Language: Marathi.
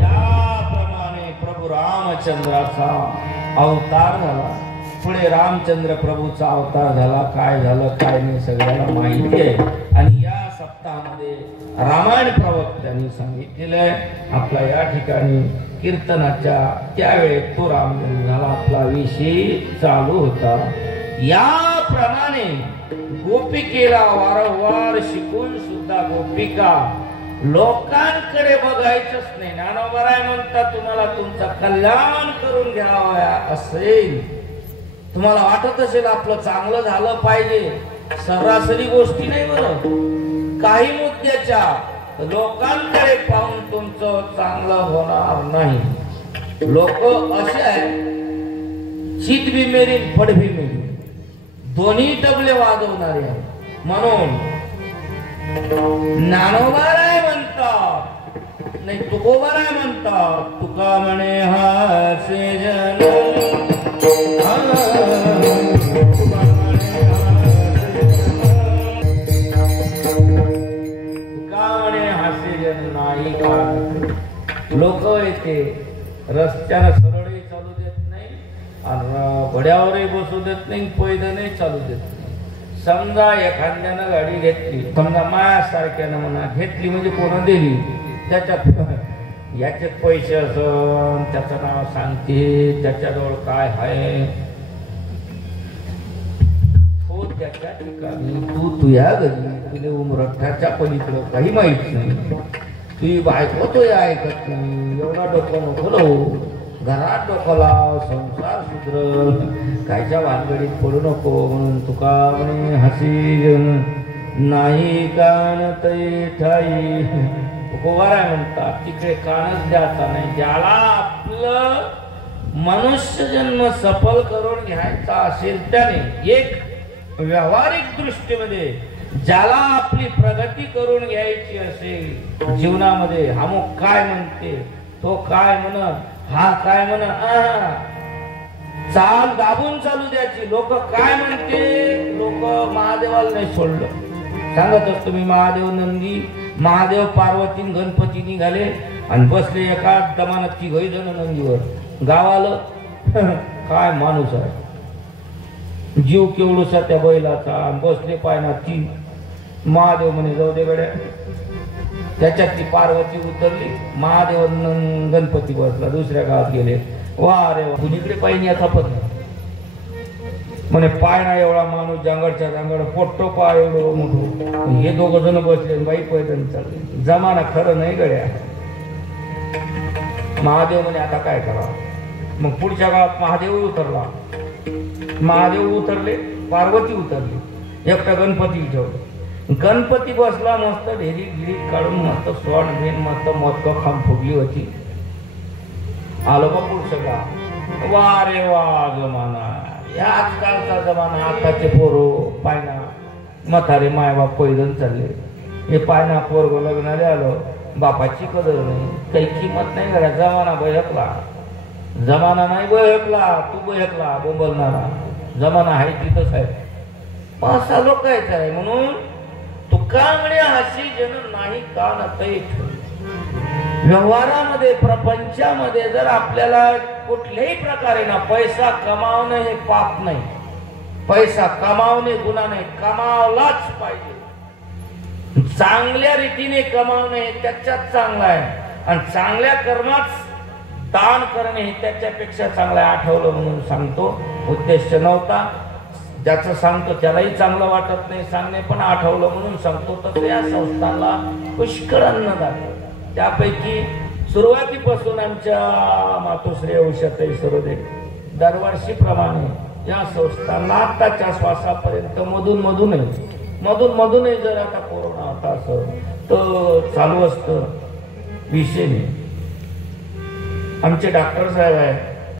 याप्रमाणे प्रभू रामचंद्राचा अवतार झाला. पुढे रामचंद्र प्रभूचा अवतार झाला. काय झालं काय नाही सगळ्यांना माहिती आहे. आणि या सप्ताहामध्ये रामायण प्रवक्त्यांनी सांगितलेलं आहे. आपला या ठिकाणी कीर्तनाच्या त्यावेळेस तो रामजन्म झाला. आपला विषय चालू होता. याप्रमाणे गोपिकेला वारंवार शिकून सुद्धा गोपिका लोकांकडे बघायचंच नाही. ज्ञानोबराय म्हणतात तुम्हाला तुमचं कल्याण करून घ्यावं असेल, तुम्हाला वाटत असेल आपलं चांगलं झालं पाहिजे, सरासरी गोष्टी नाही बरं, काही मुद्द्याच्या लोकांकडे पाहून तुमचं चांगलं होणार नाही. लोक असे आहेत, चित भी मेरी फड भी मेरी, दोन्ही तबले वाजवणारे आहेत. म्हणून ज्ञानोबाराय म्हणतात नाही तुकोबाराय म्हणतात, तुका म्हणे हासे जन नाही का. लोक येते रस्त्याने सरळही चालू देत नाही आणि घोड्यावरही बसू देत नाही, पैदलही चालू देत नाही. समजा एखाद्यानं गाडी घेतली, समजा मायासारख्यानं म्हणा घेतली म्हणजे कोण दिली, त्याच्यात याच्यात पैसे असन, त्याचं नाव सांगते, त्याच्याजवळ काय आहे, हो त्याच्या ठिकाणी तू तुझ्या घरी तुले उमरठ्याच्या पलीकडं काही माहित नाही, तुझी बायको तो ऐकत नाही, एवढा डोकं नको लावू, घरात डोकं लाव, संसार सुधरल, कायच्या भानगडीत पडू नको. म्हणून तुका म्हणे हसी नाही कान तै ठाई, तुकोबाराय म्हणतात तिकडे कानच द्यायचा नाही. ज्याला आपलं मनुष्य जन्म सफल करून घ्यायचा असेल त्याने, एक व्यावहारिक दृष्टीमध्ये ज्याला आपली प्रगती करून घ्यायची असेल जीवनामध्ये, हा मग काय म्हणते, तो काय म्हण, हा काय म्हण, चाल दाबून चालू द्यायची. लोक काय म्हणते, लोक महादेवाला नाही सोडलं सांगत असतो मी. महादेव नंदी, महादेव पार्वती गणपती निघाले आणि बसले एका दमानात ती गई जण नंदीवर. गावाला काय माणूस आहे, जीव केवढूसा त्या बैलाचा, बसले पायना ती. महादेव म्हणे जाऊ दे गड्या. त्याच्यात ती पार्वती उतरली, महादेव गणपती बसला, दुसऱ्या गावात गेले. वा रे वा, कुणीकडे पाहिजे आता पण म्हणे पायना एवढा माणूस जांगडच्या जांगड, पोट्टो पाय एवढं मोठं, हे दोघ जण बसले, बाई पैदल चालले. जमाना खरं नाही गड्या. महादेव म्हणे आता काय करावं. मग पुढच्या गावात महादेव उतरला, महादेव उतरले, पार्वती उतरली, एकटा गणपती ठेवलं. गणपती बसला मस्त, ढेरी गिरी काढून मस्त स्वर्ण घेऊन मस्त मस्त खांब फुगली होती. आलो बा पुढचं गाव. वा रे वा जमाना, या आजकालचा जमाना, आताचे पोरो पायना म्हातारे मायबाप पैदल चालले, हे पायना पोरग लग्नाला आलो, बापाची कदर नाही, काही किंमत नाही करा. जमाना बहकला, जमाना नाही बहकला, तू बहकला बोंबलणारा. जमाना आहे तिथंच आहे. असा लोकायचा आहे. म्हणून तुका म्हणे हसी जन नाही का नतैठ. व्यवहारामध्ये प्रपंचामध्ये जर आपल्याला कुठल्याही प्रकारे ना पैसा कमावणं हे पाप नाही, पैसा कमावणे गुन्हा नाही, कमावलाच पाहिजे. चांगल्या रीतीने कमावणे हे त्याच्यात चांगलं आहे, आणि चांगल्या कर्मात दान करणे हे त्याच्यापेक्षा चांगलं आहे. आठवलं म्हणून सांगतो, उद्देश नव्हता. ज्याचं सांगतो त्यालाही चांगलं वाटत नाही सांगणे, पण आठवलं म्हणून सांगतो. तर या संस्थांना पुष्कळ अन्नदान, त्यापैकी सुरुवातीपासून आमच्या मातोश्री उषाताई सरोदे दरवर्षीप्रमाणे या संस्थांना आताच्या श्वासापर्यंत मधूनही जर आता कोरोना होता असं तर चालू असतं विषय नाही. आमचे डॉक्टर साहेब आहेत,